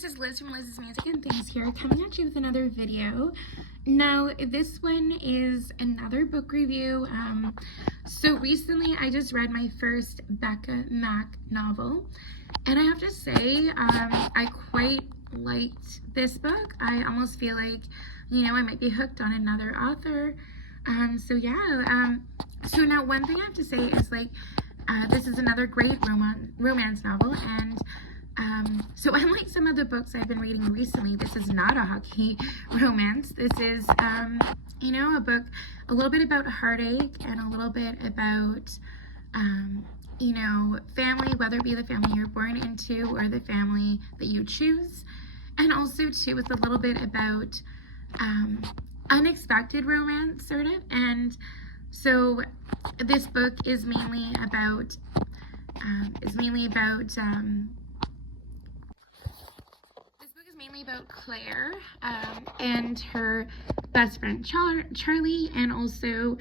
this is Liz from Liz's Music and Things here, coming at you with another video. Now, this one is another book review. So recently I just read my first Becka Mack novel, and I have to say, I quite liked this book. I almost feel like, I might be hooked on another author. So now one thing I have to say is this is another great romance novel, and so unlike some of the books I've been reading recently, this is not a hockey romance. This is, a book a little bit about heartache and a little bit about, family, whether it be the family you're born into or the family that you choose. And also, too, it's a little bit about unexpected romance, sort of. And so this book is mainly about, Claire and her best friend Charlie, and also,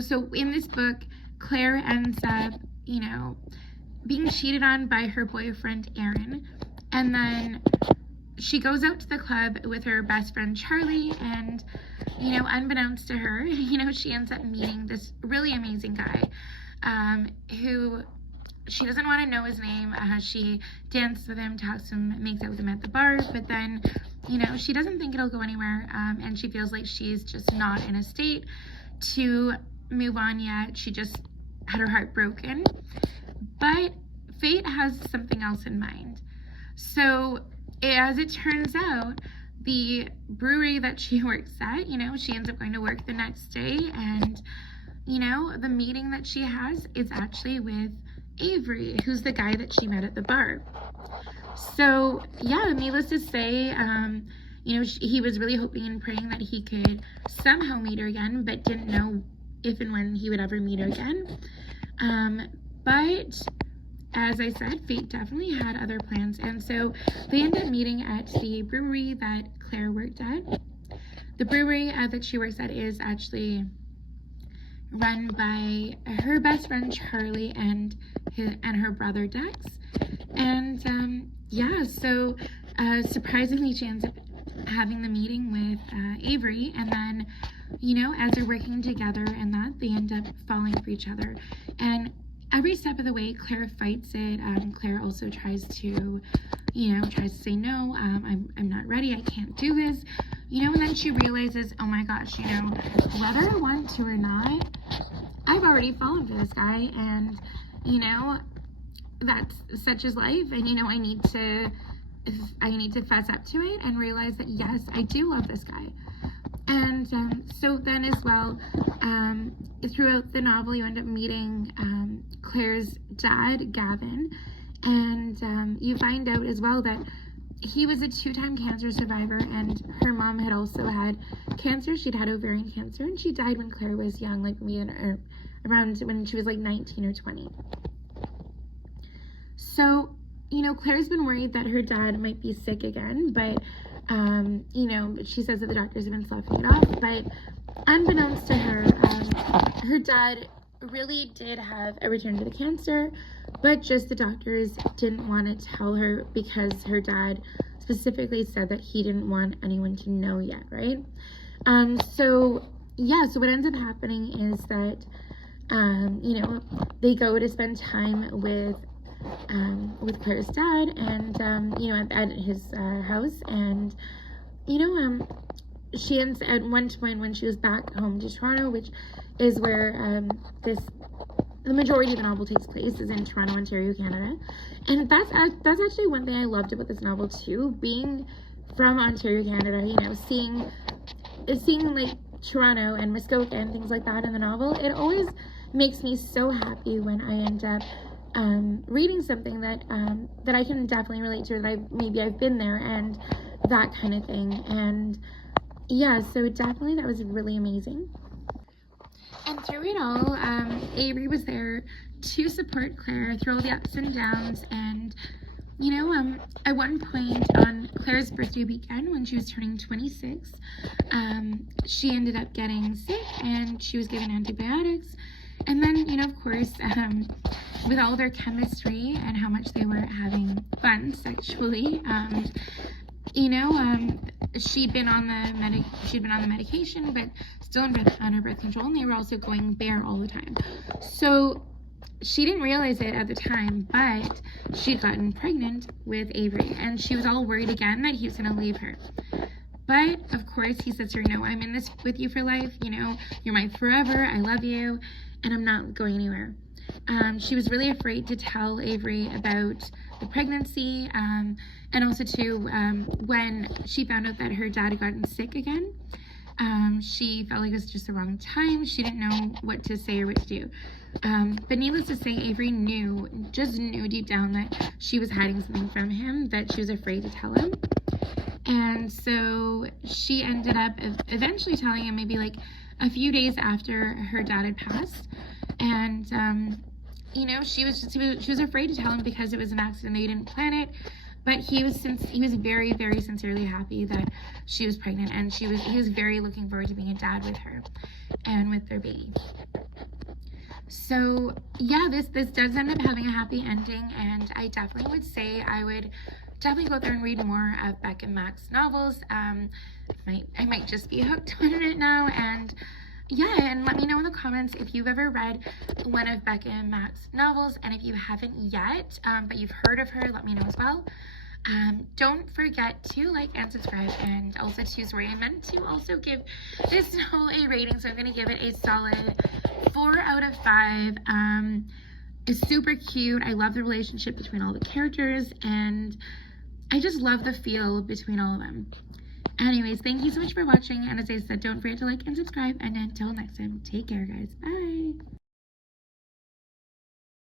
so in this book, Claire ends up, being cheated on by her boyfriend Aaron, and then she goes out to the club with her best friend Charlie, and, unbeknownst to her, she ends up meeting this really amazing guy, who she doesn't want to know his name. She dances with him, talks to him, makes out with him at the bar, but then, she doesn't think it'll go anywhere, and she feels like she's just not in a state to move on yet. She just had her heart broken, but fate has something else in mind. So, as it turns out, the brewery that she works at, she ends up going to work the next day, and, the meeting that she has is actually with Avery, who's the guy that she met at the bar. So, yeah, needless to say, he was really hoping and praying that he could somehow meet her again, but didn't know if and when he would ever meet her again. But as I said, fate definitely had other plans, and so they end up meeting at the brewery that Claire worked at. The brewery that she works at is actually run by her best friend Charlie and her brother Dex, and so surprisingly she ends up having the meeting with Avery, and then as they're working together and that, they end up falling for each other, and every step of the way Claire fights it. Claire also tries to say no, I'm not ready, I can't do this, and then she realizes, oh my gosh, whether I want to or not, I've already fallen for this guy, and that's such is life, and I need to fess up to it and realize that yes, I do love this guy. And so then as well, throughout the novel, you end up meeting Claire's dad, Gavin, and you find out as well that he was a 2-time cancer survivor, and her mom had also had cancer. She'd had ovarian cancer, and she died when Claire was young, around when she was 19 or 20. So, Claire's been worried that her dad might be sick again, but she says that the doctors have been sloughing it off, but unbeknownst to her, her dad really did have a return to the cancer, but just the doctors didn't want to tell her because her dad specifically said that he didn't want anyone to know yet, right? So what ends up happening is that, they go to spend time with Claire's dad, and at his house, and she ends at one point when she was back home to Toronto, which is where the majority of the novel takes place, is in Toronto, Ontario, Canada, and that's actually one thing I loved about this novel too, being from Ontario, Canada. Seeing Toronto and Muskoka and things like that in the novel, it always makes me so happy when I end up reading something that I can definitely relate to, that I've been there and that kind of thing. And yeah, so definitely that was really amazing. And through it all, Avery was there to support Claire through all the ups and downs, and at one point on Claire's birthday weekend, when she was turning 26, she ended up getting sick, and she was given antibiotics. And then, of course, with all their chemistry and how much they were having fun sexually. She'd been on the medication, but still on her birth control, and they were also going bare all the time. So she didn't realize it at the time, but she'd gotten pregnant with Avery, and she was all worried again that he was going to leave her. But of course, he says to her, "No, I'm in this with you for life. You're mine forever. I love you, and I'm not going anywhere." She was really afraid to tell Avery about the pregnancy, and also too, when she found out that her dad had gotten sick again, she felt like it was just the wrong time. She didn't know what to say or what to do. But needless to say, Avery knew deep down that she was hiding something from him, that she was afraid to tell him. And so she ended up eventually telling him, maybe like a few days after her dad had passed. And she was afraid to tell him because it was an accident. They didn't plan it. But he was very, very sincerely happy that she was pregnant, and he was very looking forward to being a dad with her and with their baby. So yeah, this does end up having a happy ending, and I definitely would say I would definitely go out there and read more of Becka Mack's novels. I might just be hooked on it now, and yeah, and let me know in the comments if you've ever read one of Becka Mack's novels, and if you haven't yet, but you've heard of her, let me know as well. Don't forget to like and subscribe, and also I meant to also give this novel a rating, so I'm going to give it a solid 4 out of 5. It's super cute. I love the relationship between all the characters, and I just love the feel between all of them. Anyways, thank you so much for watching, and as I said, don't forget to like and subscribe, and until next time, take care, guys. Bye!